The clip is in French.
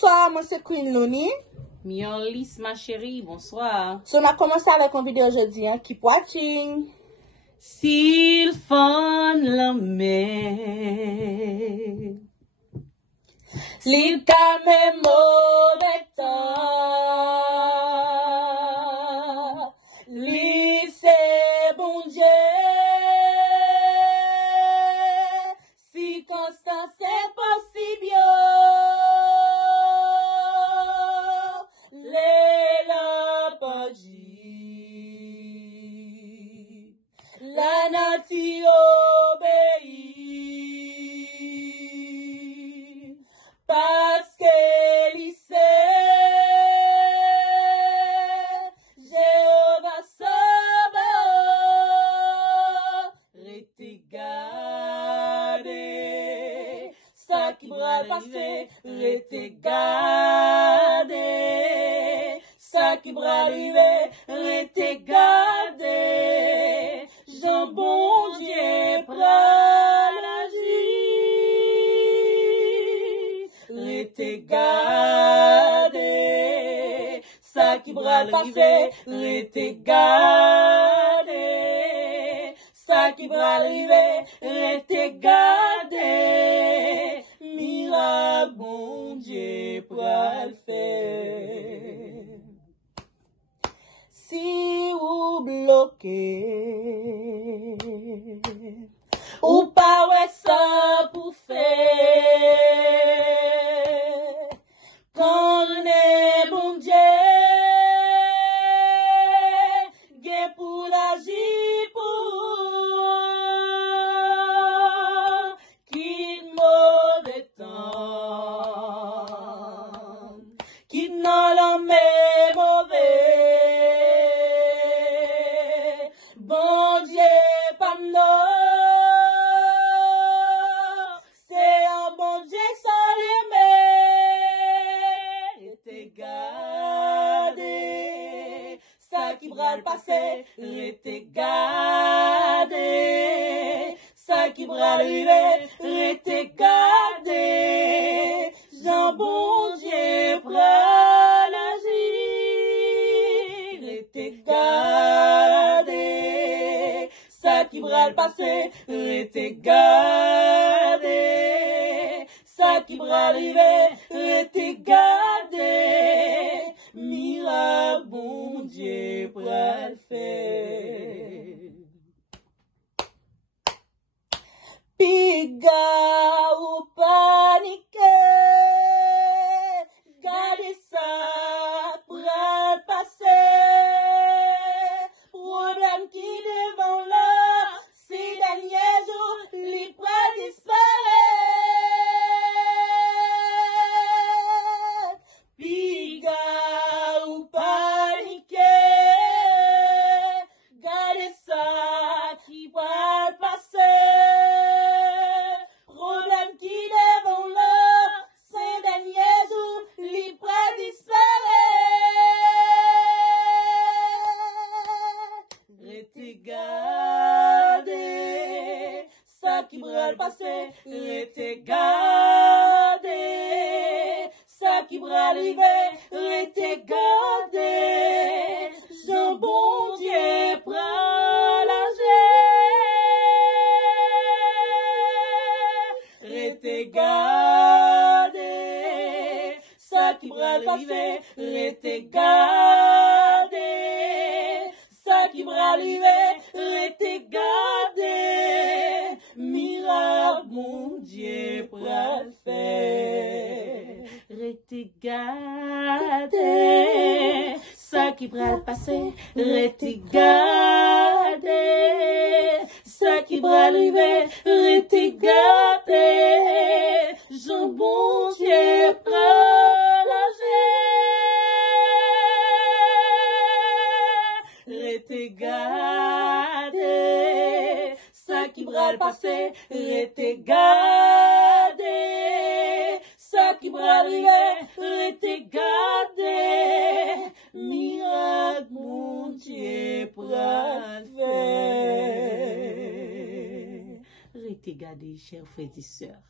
Bonsoir, moi c'est Queen Looney. Miolis, ma chérie, bonsoir. So, on a commencé avec une vidéo aujourd'hui, hein, keep watching. S'il fon la mer, S'il calme mauvais temps, lui c'est bon Dieu. Si constant c'est possible, la nature obéit parce qu'il sait Jéhovah Sabaoth rete gardé ça qui va passer rete gardé ça qui va arriver rete gardé Jean bon Dieu pral agir, rete gardé, ça qui bral passer, rete gardé, ça qui bral arriver, rete gardé, miracle bon Dieu pral faire. Si ou bloqué, ou pas ouais ça pour faire, quand est bon Dieu, gué pour l'agir pour, qu'il mauvais temps, qu'il n'en l'en met mauvais. Bon Dieu, pas non, c'est un bon Dieu sans l'aimer. Rete gardé, ça qui va le passer, rete gardé, ça qui va arriver, rete gardé, Jean bon Dieu pral agir, rete gardé, ça qui va le passer, rete gardé, ça qui va arriver, rete gardé, miracle bon Dieu pral faire. Piga ou paniquer, gardez ça pral passer, problème qui devant là, si dernier jour, li pral disparaître. Piga ou paniquer, gardez ça qui pral passer. Problème qui devant là, c'est dernier jour, li pral disparaître. Rete gardé, ça qui pral passer, rete gardé, ça qui pral arriver, rete gardé, Jean bon Dieu pral agir, rete gardé, ça qui pral passer, rete gardé, ça qui pral arriver, rete gardé, miracle mon Dieu pral faire, rete gardé, ça qui pral passer, rete gardé, ça qui pral arriver, rete gardé, Jean bon Dieu pral agir, rete gardé, ça qui pral passer, rete gardé, ça qui pral arriver, rete gardé, miracle mon Dieu pral faire. Rete gardé, chers frères et sœurs.